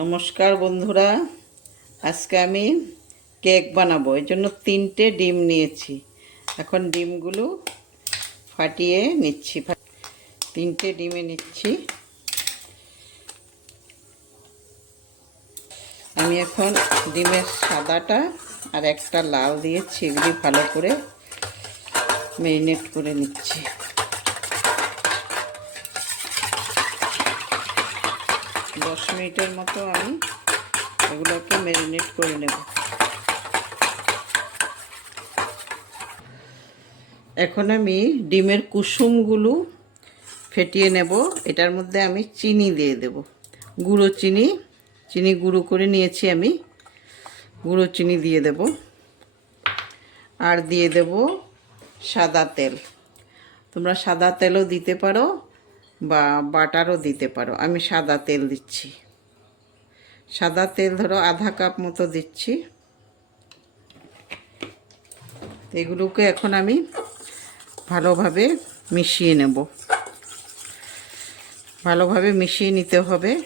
নমস্কার বন্ধুরা, আজকে আমি কেক বানাবো। এই জন্য তিনটে ডিম নিয়েছি। এখন ডিমগুলো ফাটিয়ে নিচ্ছি। তিনটে ডিমে নিচ্ছি। আমি এখন ডিমের সাদাটা আর একটা লাল দিয়েছি এগুলি ভালো করে মেরিনেট করে নিচ্ছি। দশ মিনিটের মতো আমি এগুলোকে ম্যারিনেট করে নেব। এখন আমি ডিমের কুসুমগুলো ফেটিয়ে নেব। এটার মধ্যে আমি চিনি দিয়ে দেব। গুঁড়ো চিনি চিনি গুঁড়ো করে নিয়েছি আমি। গুঁড়ো চিনি দিয়ে দেব। আর দিয়ে দেব সাদা তেল। তোমরা সাদা তেলও দিতে পারো। বা বাটারও দিতে পারো। আমি সাদা তেল দিচ্ছি। সাদা তেল ধরো আধা কাপ মতো দিচ্ছি। এগুলোকে এখন আমি ভালোভাবে মিশিয়ে নেব। ভালোভাবে মিশিয়ে নিতে হবে।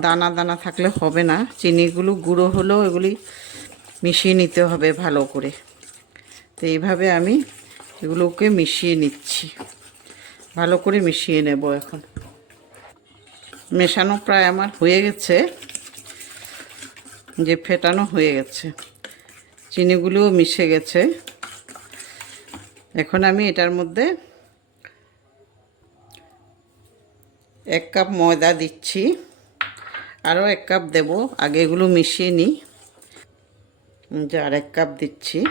দানা দানা থাকলে হবে না। চিনিগুলো গুঁড়ো হলেও এগুলি মিশিয়ে নিতে হবে ভালো করে। তো এইভাবে আমি এগুলোকে মিশিয়ে নিচ্ছি। ভালো করে মিশিয়ে নেব এখন। মেশানো প্রায় আমার হয়ে গেছে। যে ফেটানো হয়ে গেছে। চিনিগুলোও মিশে গেছে। এখন আমি এটার মধ্যে এক কাপ ময়দা দিচ্ছি। আরও এক কাপ দেব। আগে এগুলো মিশিয়ে নিই। যে আর এক কাপ দিচ্ছি।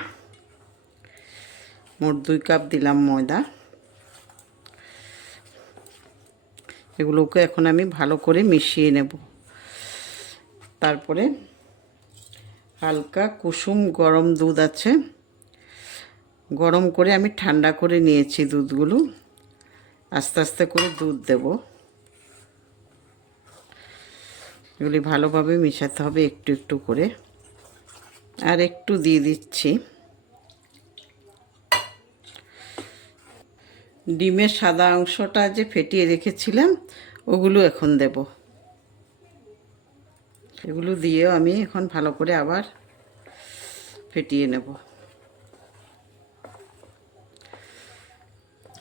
মোট দুই কাপ দিলাম ময়দা। এগুলোকে এখন আমি ভালো করে মিশিয়ে নেব। তারপরে হালকা কুসুম গরম দুধ আছে। গরম করে আমি ঠান্ডা করে নিয়েছি দুধগুলো। আস্তে আস্তে করে দুধ দেব। এগুলি ভালোভাবে মেশাতে হবে একটু একটু করে। আর একটু দিয়ে দিচ্ছি। ডিমের সাদা অংশটা যে ফেটিয়ে রেখেছিলাম, ওগুলো এখন দেব। এগুলো দিয়েও আমি এখন ভালো করে আবার ফেটিয়ে নেব।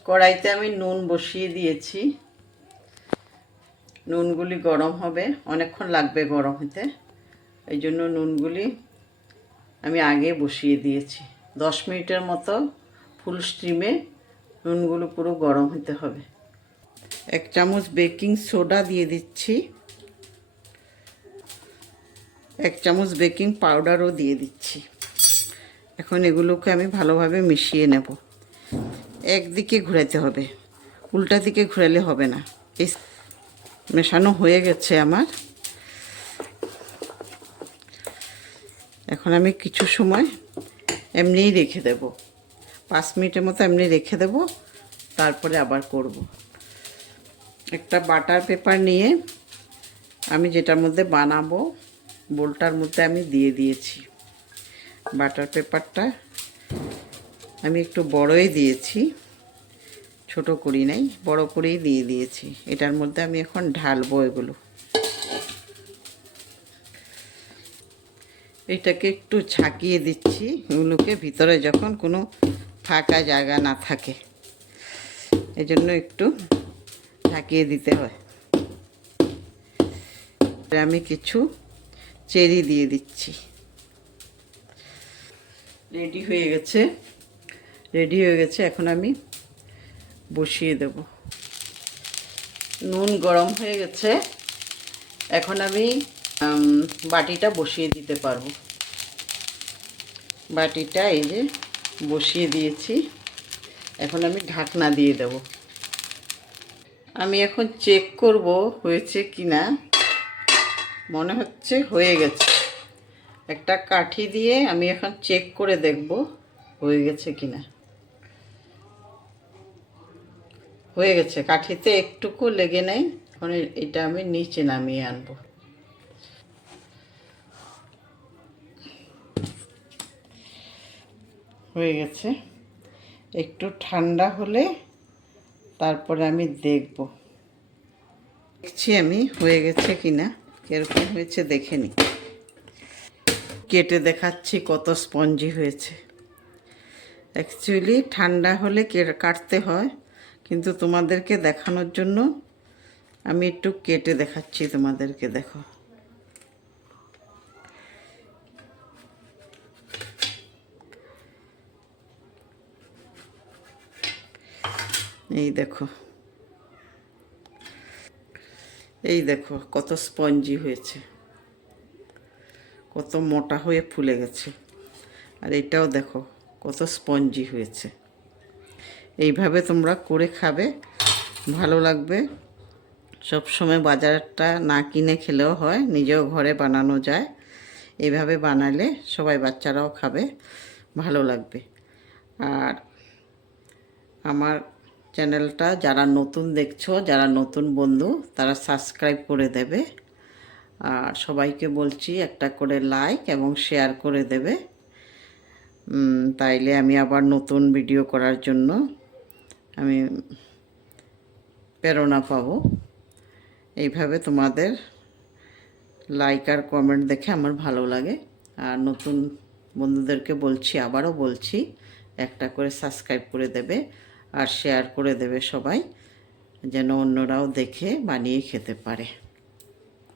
কড়াইতে আমি নুন বসিয়ে দিয়েছি। নুনগুলি গরম হবে, অনেকক্ষণ লাগবে গরম হতে। এই জন্য নুনগুলি আমি আগে বসিয়ে দিয়েছি। দশ মিনিটের মতো ফুল স্টিমে নুনগুলো পুরো গরম হতে হবে। এক চামচ বেকিং সোডা দিয়ে দিচ্ছি। এক চামচ বেকিং পাউডারও দিয়ে দিচ্ছি। এখন এগুলোকে আমি ভালোভাবে মিশিয়ে নেব। একদিকে ঘুরাইতে হবে। উল্টা দিকে ঘুরালে হবে না। এই মেশানো হয়ে গেছে আমার। এখন আমি কিছু সময় এমনিই রেখে দেবো। পাঁচ মিনিটের মতো এমনি রেখে দেব, তারপরে আবার করব। একটা বাটার পেপার নিয়ে আমি যেটার মধ্যে বানাবো, বোলটার মধ্যে আমি দিয়ে দিয়েছি। বাটার পেপারটা আমি একটু বড়ই দিয়েছি, ছোট করি নাই, বড় করেই দিয়ে দিয়েছি। এটার মধ্যে আমি এখন ঢালবো এগুলো। এটাকে একটু ঝাঁকিয়ে দিচ্ছি, এগুলোকে ভিতরে যখন কোনো ফাঁকা জায়গা না থাকে। এজন্য একটু ঢাকিয়ে দিতে হয়। আমি কিছু চেরি দিয়ে দিচ্ছি। রেডি হয়ে গেছে। রেডি হয়ে গেছে, এখন আমি বসিয়ে দেব। নুন গরম হয়ে গেছে। এখন আমি বাটিটা বসিয়ে দিতে পারব। বাটিটা এই যে বসিয়ে দিয়েছি। এখন আমি ঢাকনা দিয়ে দেব। আমি এখন চেক করব হয়েছে কি না মনে হচ্ছে হয়ে গেছে। একটা কাঠি দিয়ে আমি এখন চেক করে দেখব হয়ে গেছে কি না হয়ে গেছে। কাঠিতে একটুকু লেগে নেই। এখন এটা আমি নিচে নামিয়ে আনব। হয়ে গেছে। একটু ঠান্ডা হলে তারপরে আমি দেখব। দেখছি আমি হয়ে গেছে কি না কীরকম হয়েছে দেখে নি। কেটে দেখাচ্ছি কত স্পঞ্জি হয়েছে। অ্যাকচুয়ালি ঠান্ডা হলে কাটতে হয়, কিন্তু তোমাদেরকে দেখানোর জন্য আমি একটু কেটে দেখাচ্ছি তোমাদেরকে, দেখো। এই দেখো। এই দেখো, কত স্পঞ্জি হয়েছে। কত মোটা হয়ে ফুলে গেছে। আর এটাও দেখো, কত স্পঞ্জি হয়েছে। এইভাবে তোমরা করে খাবে, ভালো লাগবে। সব সময় বাজারটা না কিনে খেলেও হয়, নিজেও ঘরে বানানো যায়। এইভাবে বানালে সবাই বাচ্চারাও খাবে, ভালো লাগবে। আর আমার চ্যানেলটা যারা নতুন দেখছ, যারা নতুন বন্ধু, তারা সাবস্ক্রাইব করে দেবে। আর সবাইকে বলছি একটা করে লাইক এবং শেয়ার করে দেবে। তাইলে আমি আবার নতুন ভিডিও করার জন্য আমি প্রেরণা পাবো। এইভাবে তোমাদের লাইক আর কমেন্ট দেখে আমার ভালো লাগে। আর নতুন বন্ধুদেরকে বলছি, আবারও বলছি, একটা করে সাবস্ক্রাইব করে দেবে। আর শেয়ার করে দেবে সবাই যেন অন্যরাও দেখে বানিয়ে খেতে পারে।